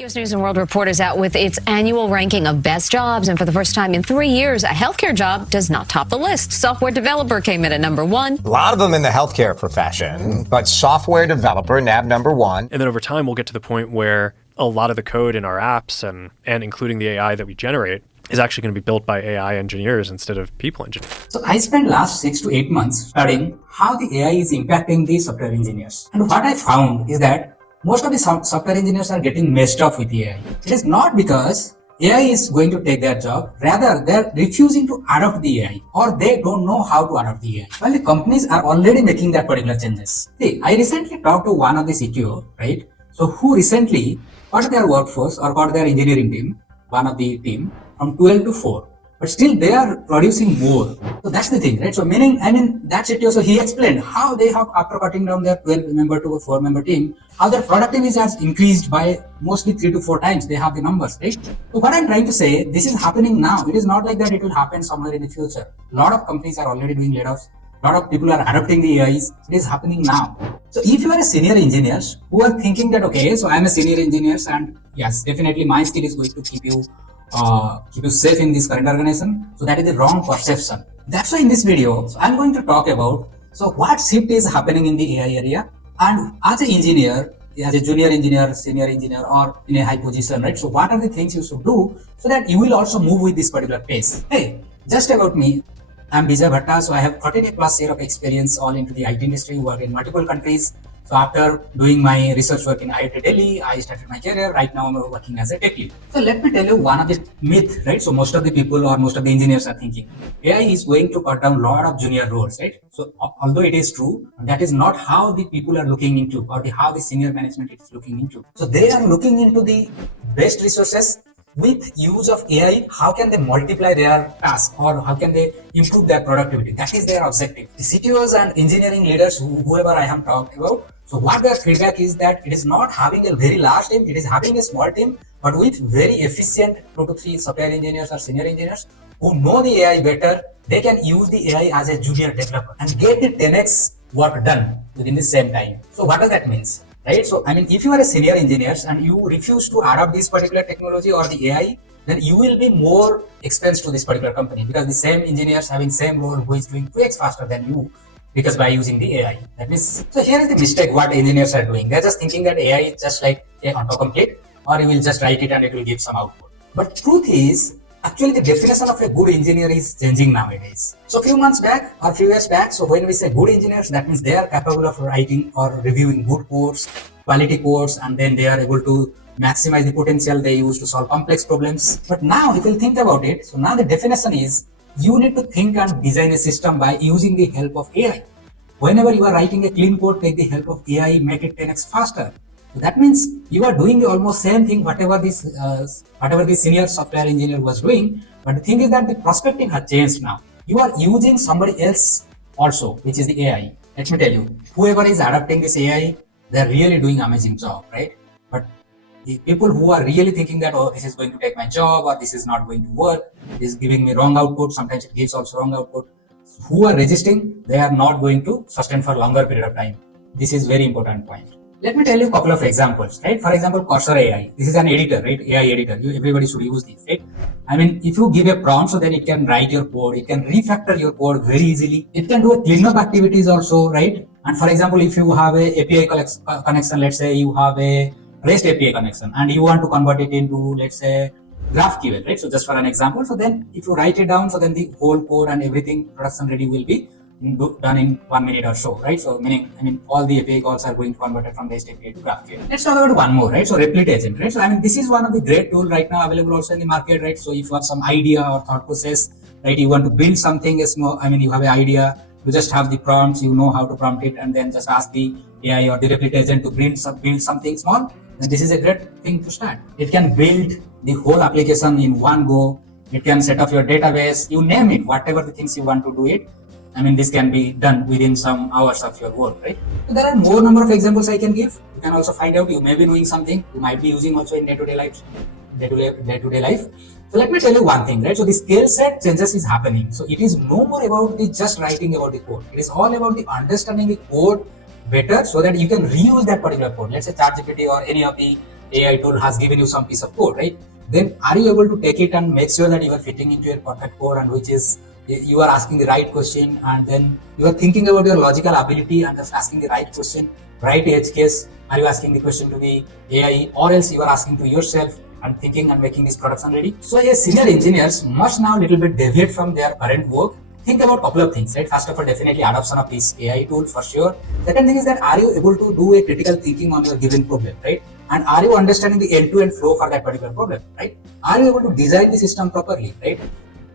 U.S. News and World Report is out with its annual ranking of best jobs, and for the first time in 3 years, a healthcare job does not top the list. Software developer came in at number 1. A lot of them in the healthcare profession, but software developer nabbed number 1. And then over time, we'll get to the point where a lot of the code in our apps and including the AI that we generate is actually going to be built by AI engineers instead of people engineers. So I spent last 6 to 8 months studying how the AI is impacting the software engineers. And what I found is that most of the software engineers are getting messed up with AI. It is not because AI is going to take their job, rather they're refusing to adopt the AI, or they don't know how to adopt the AI. While the companies are already making that particular changes. See, I recently talked to one of the CTO, right? So who recently got their workforce or got their engineering team, one of the team, from 12 to 4. But still they are producing more. So that's the thing, right? So meaning, that CTO, so he explained how they have, after cutting down their 12-member to a 4-member team, how their productivity has increased by mostly 3 to 4 times. They have the numbers, right? So what I'm trying to say, this is happening now. It is not like that it will happen somewhere in the future. A lot of companies are already doing layoffs. A lot of people are adopting the AIs. It is happening now. So if you are a senior engineer who are thinking that, okay, so I'm a senior engineer and yes, definitely my skill is going to keep you safe in this current organization. So that is the wrong perception. That's why in this video, I'm going to talk about what shift is happening in the AI area, and as an engineer, as a junior engineer, senior engineer, or in a high position, right? So what are the things you should do so that you will also move with this particular pace? Hey, just about me. I'm Bijay Bhatta, so I have 13 plus years of experience all into the IT industry, work in multiple countries. So after doing my research work in IIT Delhi, I started my career. Right now I'm working as a tech lead. So let me tell you one of the myth, right? So most of the people or most of the engineers are thinking AI is going to cut down a lot of junior roles, right? So although it is true, that is not how the people are looking into, or how the senior management is looking into. So they are looking into the best resources. With use of AI, how can they multiply their tasks, or how can they improve their productivity? That is their objective. The CTOs and engineering leaders, whoever I have talked about, so what their feedback is that it is not having a very large team, it is having a small team, but with very efficient 2 to 3 software engineers or senior engineers who know the AI better. They can use the AI as a junior developer and get the 10x work done within the same time. So what does that mean? Right? So, if you are a senior engineer and you refuse to adopt this particular technology or the AI, then you will be more expense to this particular company, because the same engineers having same role who is doing 2x faster than you, because by using the AI. That means, so here is the mistake what engineers are doing. They're just thinking that AI is just like a autocomplete, or you will just write it and it will give some output. But truth is, actually the definition of a good engineer is changing nowadays. So few months back or few years back, so when we say good engineers, that means they are capable of writing or reviewing good codes, quality codes, and then they are able to maximize the potential they use to solve complex problems. But now if you think about it, so now the definition is you need to think and design a system by using the help of AI. Whenever you are writing a clean code, take the help of AI, make it 10x faster. So that means you are doing the almost same thing whatever the senior software engineer was doing, but the thing is that the perspective has changed now. You are using somebody else also, which is the AI. Let me tell you, whoever is adopting this AI, they are really doing amazing job, right? But the people who are really thinking that, oh, this is going to take my job, or this is not going to work, this is giving me wrong output, sometimes it gives also wrong output, who are resisting, they are not going to sustain for longer period of time. This is very important point. Let me tell you a couple of examples, right? For example, Cursor AI. This is an editor, right? AI editor. Everybody should use this, right? If you give a prompt, so then it can write your code, it can refactor your code very easily. It can do a cleanup activities also, right? And for example, if you have a API connection, let's say you have a REST API connection and you want to convert it into, let's say, GraphQL, right? So just for an example, so then if you write it down, so then the whole code and everything production ready will be done in 1 minute or so, right? So meaning all the API calls are going to convert it from REST API to GraphQL. Let's talk about one more, right? So Replit Agent, right? So this is one of the great tool right now available also in the market, right? So if you have some idea or thought process, right? You want to build something small, you have an idea, you just have the prompts, you know how to prompt it, and then just ask the AI or the Replit Agent to build something small. And this is a great thing to start. It can build the whole application in one go. It can set up your database, you name it, whatever the things you want to do it. This can be done within some hours of your work, right? So there are more number of examples I can give. You can also find out, you may be knowing something, you might be using also in day-to-day life. So let me tell you one thing, right? So the skill set changes is happening. So it is no more about the just writing about the code. It is all about the understanding the code better so that you can reuse that particular code. Let's say ChatGPT or any of the AI tool has given you some piece of code, right? Then are you able to take it and make sure that you are fitting into your perfect code, and which is you are asking the right question, and then you are thinking about your logical ability and just asking the right question, right edge case. Are you asking the question to the AI, or else you are asking to yourself and thinking and making this production ready? So yes, senior engineers must now little bit deviate from their current work. Think about a couple of things, right? First of all, definitely adoption of this AI tool for sure. Second thing is that are you able to do a critical thinking on your given problem, right? And are you understanding the end-to-end flow for that particular problem, right? Are you able to design the system properly, right?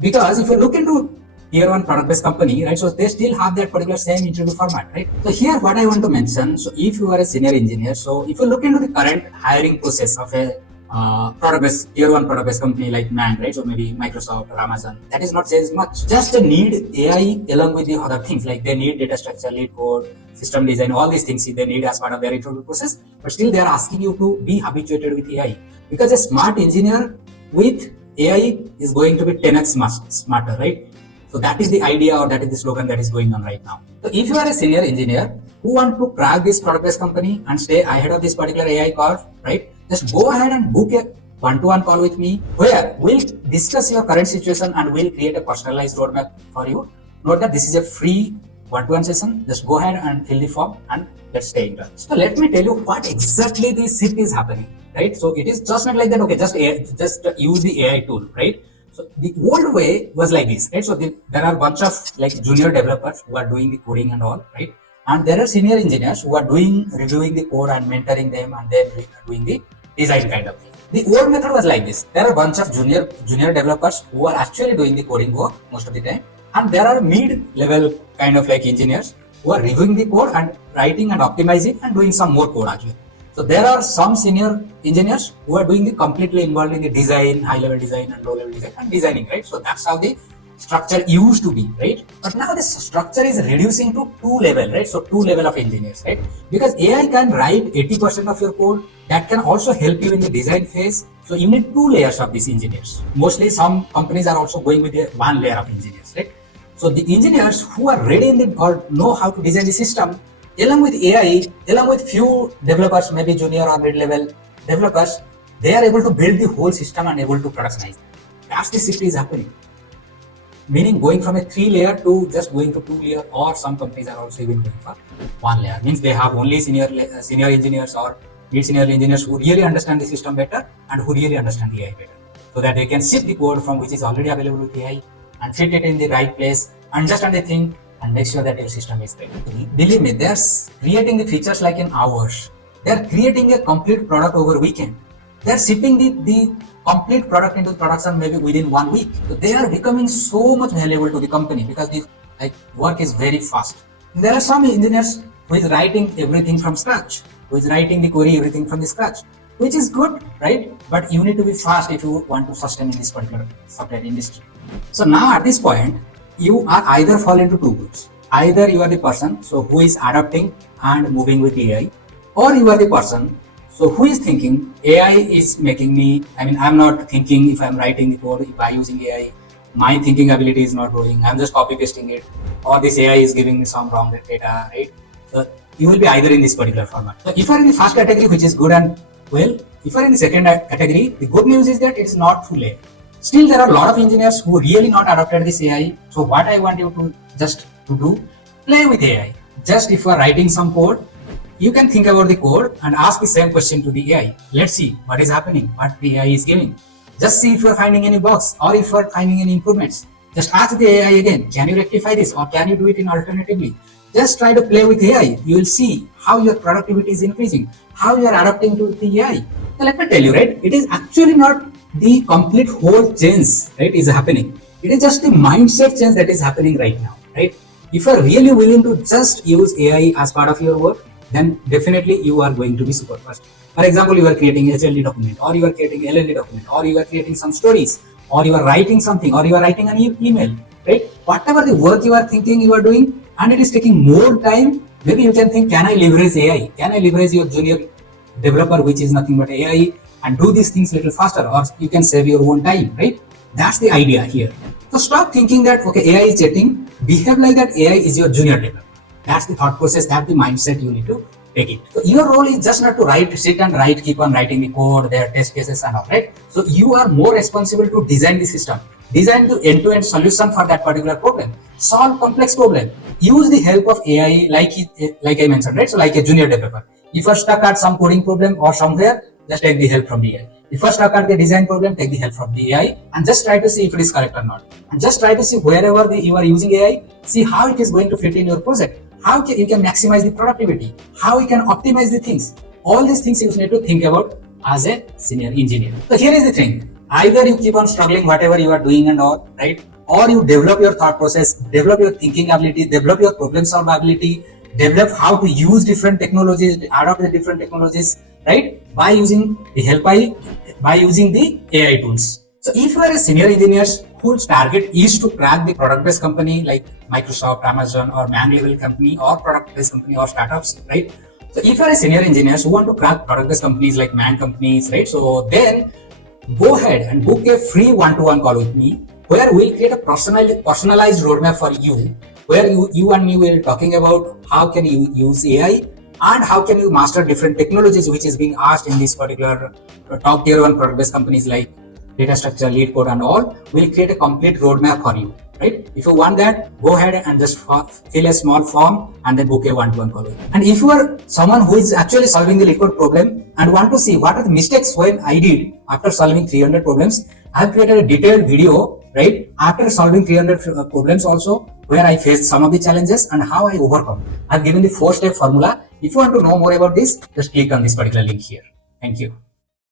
Because if you look into tier one product-based company, right? So they still have that particular same interview format, right? So here, what I want to mention, so if you are a senior engineer, so if you look into the current hiring process of a product-based, tier one product-based company like MAANG, right? So maybe Microsoft or Amazon, that is not changed much. Just they need AI along with the other things, like they need data structure, lead code, system design, all these things they need as part of their interview process. But still, they are asking you to be habituated with AI, because a smart engineer with AI is going to be 10x smarter, right? So that is the idea, or that is the slogan that is going on right now. So if you are a senior engineer who want to crack this product-based company and stay ahead of this particular AI curve, right? Just go ahead and book a one-to-one call with me, where we'll discuss your current situation and we'll create a personalized roadmap for you. Note that this is a free one-to-one session. Just go ahead and fill the form and let's stay in touch. So let me tell you what exactly this shift is happening, right? So it is just not like that, okay, just use the AI tool, right? So the old way was like this, right? So there are a bunch of like junior developers who are doing the coding and all, right? And there are senior engineers who are reviewing the code and mentoring them, and then doing the design kind of thing. The old method was like this. There are a bunch of junior developers who are actually doing the coding work most of the time, and there are mid-level kind of like engineers who are reviewing the code and writing and optimizing and doing some more code as well. So there are some senior engineers who are doing the completely involved in the design, high-level design and low-level design and designing, right? So that's how the structure used to be, right? But now this structure is reducing to two level, right? So two level of engineers, right? Because AI can write 80% of your code, that can also help you in the design phase. So you need two layers of these engineers. Mostly some companies are also going with one layer of engineers, right? So the engineers who are ready or know how to design the system, along with AI, along with few developers, maybe junior or mid-level developers, they are able to build the whole system and able to productionize. That's the shift is happening. Meaning going from a 3-layer to just going to 2-layer, or some companies are also even going for 1 layer. Means they have only senior engineers or mid-senior engineers who really understand the system better and who really understand the AI better, so that they can shift the code from which is already available with AI and fit it in the right place, understand the thing, and make sure that your system is ready. Believe me, they're creating the features like in hours. They're creating a complete product over weekend. They're shipping the complete product into production maybe within 1 week. So they are becoming so much valuable to the company because the work is very fast. There are some engineers who is writing everything from scratch, who is writing the query everything from the scratch, which is good, right? But you need to be fast if you want to sustain in this particular software industry. So now at this point, you are either fall into two groups. Either you are the person who is adapting and moving with AI, or you are the person who is thinking AI is making me, I'm not thinking if I'm writing the code by using AI, my thinking ability is not growing, I'm just copy pasting it, or this AI is giving me some wrong data, right? So you will be either in this particular format. So if you are in the first category, which is good and well, if you are in the second category, the good news is that it's not too late. Still, there are a lot of engineers who really not adopted this AI. So what I want you to do, play with AI. Just if you are writing some code, you can think about the code and ask the same question to the AI. Let's see what is happening, what the AI is giving. Just see if you are finding any bugs or if you are finding any improvements. Just ask the AI again, can you rectify this or can you do it in alternatively? Just try to play with AI. You will see how your productivity is increasing, how you are adapting to the AI. So let me tell you, right? It is actually not the complete whole change, right, is happening. It is just the mindset change that is happening right now, right? If you are really willing to just use AI as part of your work, then definitely you are going to be super fast. For example, you are creating HLD document, or you are creating LLD document, or you are creating some stories, or you are writing something, or you are writing an email, right? Whatever the work you are thinking you are doing, and it is taking more time, maybe you can think, can I leverage AI? Can I leverage your junior developer, which is nothing but AI, and do these things a little faster, or you can save your own time, right? That's the idea here. So stop thinking that, okay, AI is jetting. Behave like that AI is your junior developer. That's the thought process, that's the mindset you need to take it. So your role is just not to sit and write, keep on writing the code, their test cases and all, right? So you are more responsible to design the system, design the end-to-end solution for that particular problem, solve complex problem, use the help of AI like I mentioned, right? So like a junior developer, if you're stuck at some coding problem or somewhere, just take the help from the AI. If you're stuck at the design problem, take the help from the AI and just try to see if it is correct or not. And just try to see wherever you are using AI, see how it is going to fit in your project. How you can maximize the productivity, how you can optimize the things. All these things you need to think about as a senior engineer. So here is the thing. Either you keep on struggling whatever you are doing and all, right? Or you develop your thought process, develop your thinking ability, develop your problem solve ability, develop how to use different technologies, adopt the different technologies, right? By using the AI tools. So if you are a senior engineer whose target is to crack the product-based company like Microsoft, Amazon, or MAANG-level company, or product-based company, or startups, right? So if you are a senior engineer who want to crack product-based companies like MAANG companies, right? So then go ahead and book a free one-to-one call with me, where we'll create a personalized roadmap for you, where you and me will talking about how can you use AI and how can you master different technologies which is being asked in this particular top tier 1 product-based companies like data structure, lead code and all. We'll create a complete roadmap for you, right? If you want that, go ahead and just fill a small form and then book a one-to-one call. And if you are someone who is actually solving the lead code problem and want to see what are the mistakes when I did after solving 300 problems, I have created a detailed video, right? After solving 300 problems also, where I faced some of the challenges and how I overcome. I've given the 4-step formula. If you want to know more about this, just click on this particular link here. Thank you.